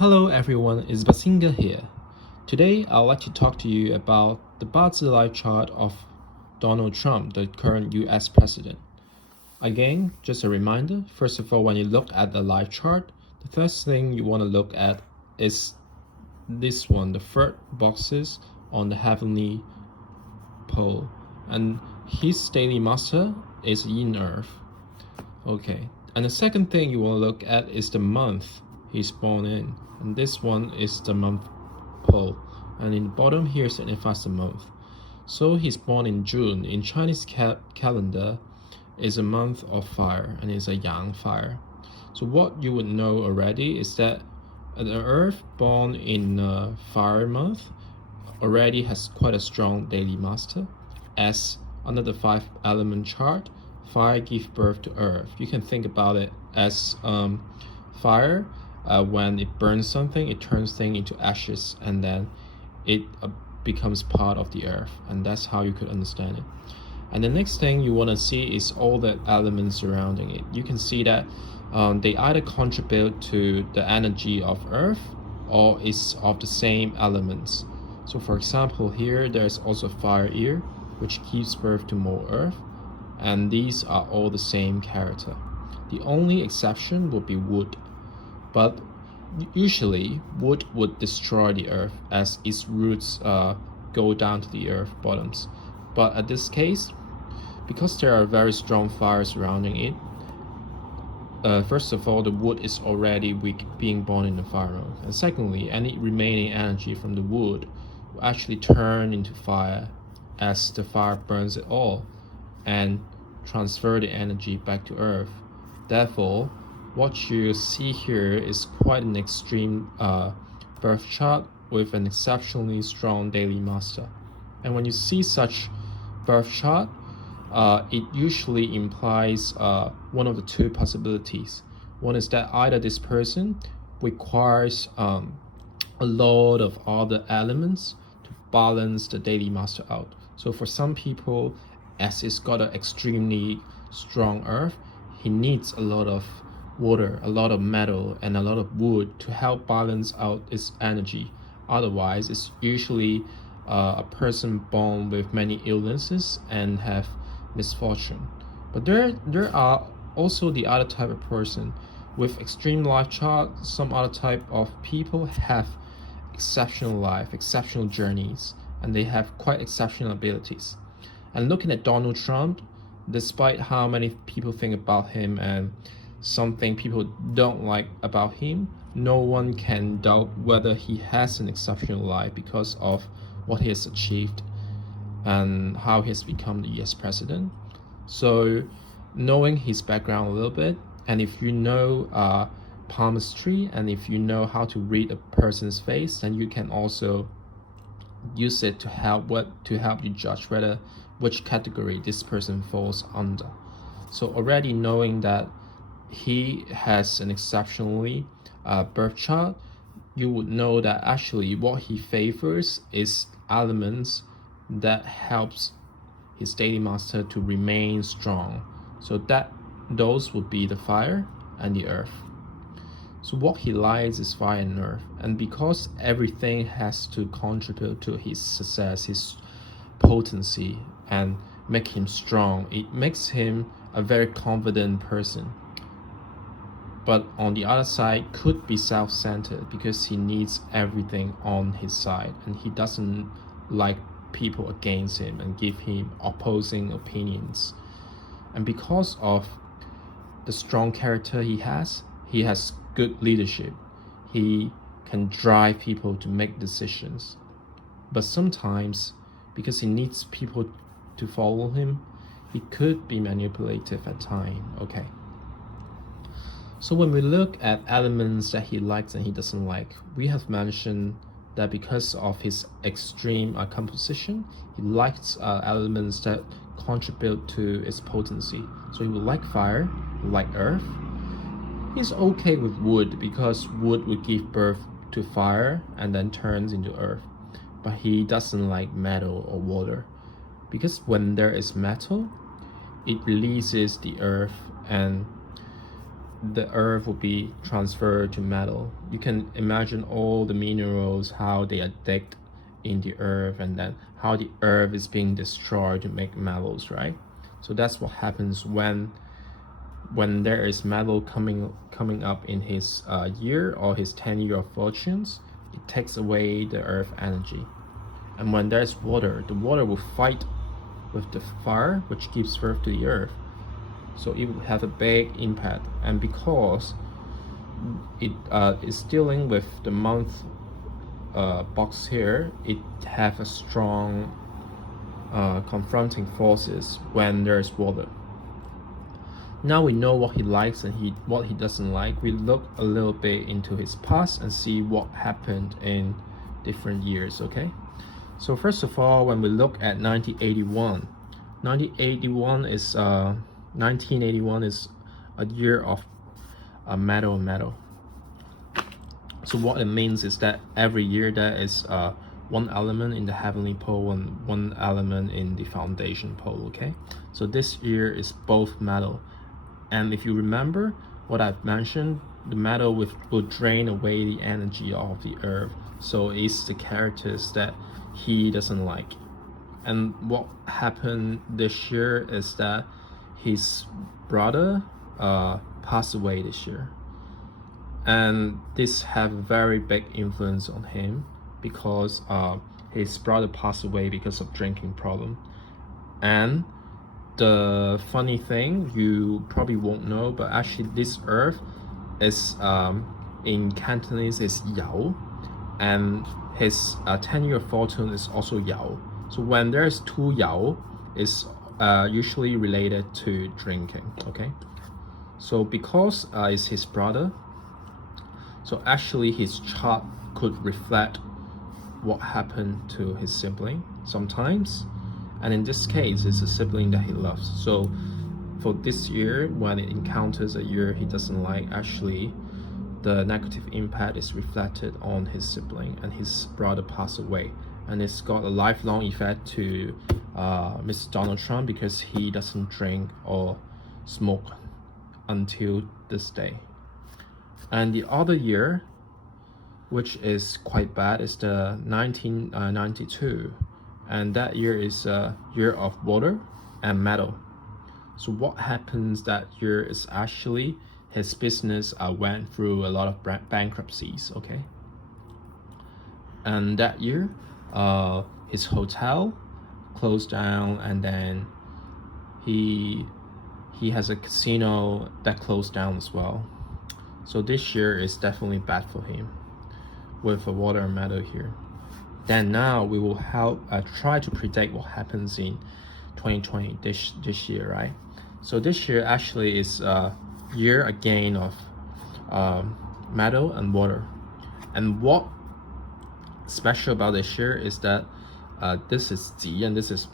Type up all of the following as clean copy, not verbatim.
Hello everyone, it's Basinga here. Today I'd like to talk to you about the BaZi life chart of Donald Trump, the current US president. Again, just a reminder, first of all, when you look at the life chart, the first thing you want to look at is this one, the third boxes on the heavenly pole. And his daily master is in Earth. Okay, and the second thing you want to look at is the month he's born in, and this one is the month pole, and in the bottom here signifies the month. So he's born in June. In Chinese calendar is a month of fire, and it's a yang fire. So what you would know already is that the Earth born in fire month already has quite a strong daily master, as under the 5 element chart, fire gives birth to earth. You can think about it as fire. When it burns something, it turns things into ashes, and then it becomes part of the earth, and that's how you could understand it. And the next thing you want to see is all the elements surrounding it. You can see that they either contribute to the energy of earth or is of the same elements. So for example, here there's also fire here, which gives birth to more earth, and these are all the same character. The only exception would be wood, but usually wood would destroy the earth as its roots go down to the earth bottoms. But at this case, because there are very strong fires surrounding it, first of all, the wood is already weak, being born in the fire mode, and secondly, any remaining energy from the wood will actually turn into fire as the fire burns it all and transfer the energy back to earth. Therefore, what you see here is quite an extreme birth chart with an exceptionally strong daily master. And when you see such birth chart, it usually implies one of the two possibilities. One is that either this person requires a lot of other elements to balance the daily master out. So for some people, as it's got an extremely strong earth, he needs a lot of water, a lot of metal, and a lot of wood to help balance out its energy. Otherwise, it's usually a person born with many illnesses and have misfortune. But there are also the other type of person with extreme life chart. Some other type of people have exceptional life, exceptional journeys, and they have quite exceptional abilities. And looking at Donald Trump, despite how many people think about him and something people don't like about him, no one can doubt whether he has an exceptional life because of what he has achieved and how he has become the US president. So knowing his background a little bit, and if you know palmistry, and if you know how to read a person's face, then you can also use it to help you judge whether which category this person falls under. So already knowing that he has an exceptionally birth chart, you would know that actually what he favors is elements that helps his daily master to remain strong. So that those would be the fire and the earth. So what he likes is fire and earth, and because everything has to contribute to his success, his potency, and make him strong, it makes him a very confident person. But on the other side, could be self-centered because he needs everything on his side, and he doesn't like people against him and give him opposing opinions. And because of the strong character he has good leadership. He can drive people to make decisions. But sometimes, because he needs people to follow him, he could be manipulative at times. Okay. So when we look at elements that he likes and he doesn't like, we have mentioned that because of his extreme composition, he likes elements that contribute to its potency. So he would like fire, like earth. He's okay with wood because wood would give birth to fire and then turns into earth. But he doesn't like metal or water because when there is metal, it releases the earth and the earth will be transferred to metal. You can imagine all the minerals, how they are digged in the earth, and then how the earth is being destroyed to make metals, right? So that's what happens when there is metal coming up in his year or his 10-year of fortunes. It takes away the earth energy. And when there's water, the water will fight with the fire, which gives birth to the earth. So it will have a big impact. And because it is dealing with the month box here, it have a strong confronting forces when there's water. Now we know what he likes and what he doesn't like. We look a little bit into his past and see what happened in different years, okay? So first of all, when we look at 1981 is a year of metal. So what it means is that every year there is one element in the heavenly pole and one element in the foundation pole, okay? So this year is both metal. And if you remember what I've mentioned, the metal will drain away the energy of the earth. So it's the characters that he doesn't like. And what happened this year is that his brother passed away this year. And this have a very big influence on him because his brother passed away because of drinking problem. And the funny thing, you probably won't know, but actually this earth is in Cantonese is Yao, and his 10-year fortune is also Yao. So when there's two Yao, it's usually related to drinking, okay? So because it's his brother, so actually his chart could reflect what happened to his sibling sometimes. And in this case, it's a sibling that he loves. So for this year, when it encounters a year he doesn't like, actually the negative impact is reflected on his sibling, and his brother passed away. And it's got a lifelong effect to Mr. Donald Trump because he doesn't drink or smoke until this day. And the other year, which is quite bad, is the 1992. And that year is a year of water and metal. So what happens that year is actually his business went through a lot of bankruptcies, okay? And that year, his hotel closed down, and then he has a casino that closed down as well. So this year is definitely bad for him with a water and metal here. Then now we will try to predict what happens in 2020 this year, right? So this year actually is a year again of metal and water. And what special about this year is that this is Zi and this is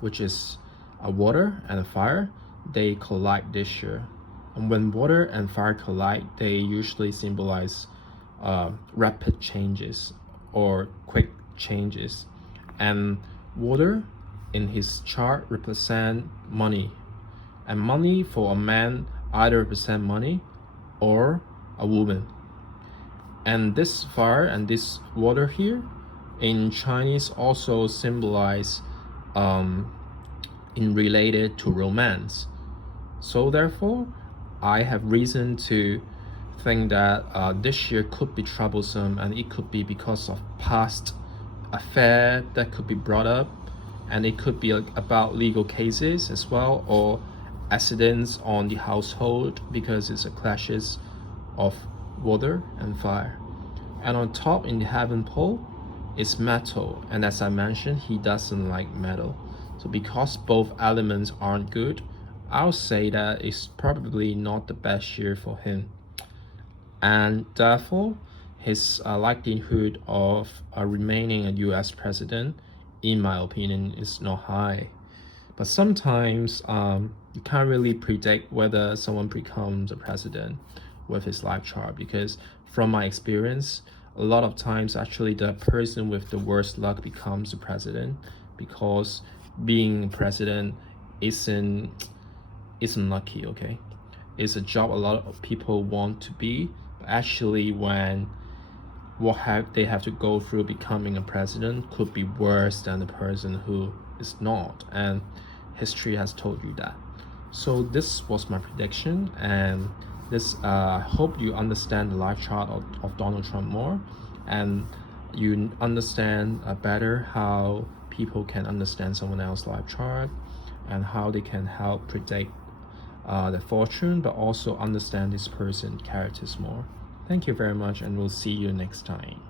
which is a water and a fire. They collide this year. And when water and fire collide, they usually symbolize rapid changes or quick changes. And water in his chart represent money, and money for a man either represent money or a woman. And this fire and this water here in Chinese also symbolize in related to romance. So therefore I have reason to think that this year could be troublesome, and it could be because of past affair that could be brought up, and it could be about legal cases as well, or accidents on the household because it's a clashes of water and fire. And on top in the heaven pole is metal, and as I mentioned, he doesn't like metal. So because both elements aren't good, I'll say that it's probably not the best year for him, and therefore his likelihood of remaining a US president, in my opinion, is not high. But sometimes you can't really predict whether someone becomes a president with his life chart, because from my experience, a lot of times actually the person with the worst luck becomes the president, because being president isn't lucky, okay? is a job a lot of people want to be, but actually when they have to go through becoming a president could be worse than the person who is not, and history has told you that. So this was my prediction, and this I hope you understand the life chart of Donald Trump more, and you understand better how people can understand someone else's life chart and how they can help predict their fortune, but also understand this person's characters more. Thank you very much, and we'll see you next time.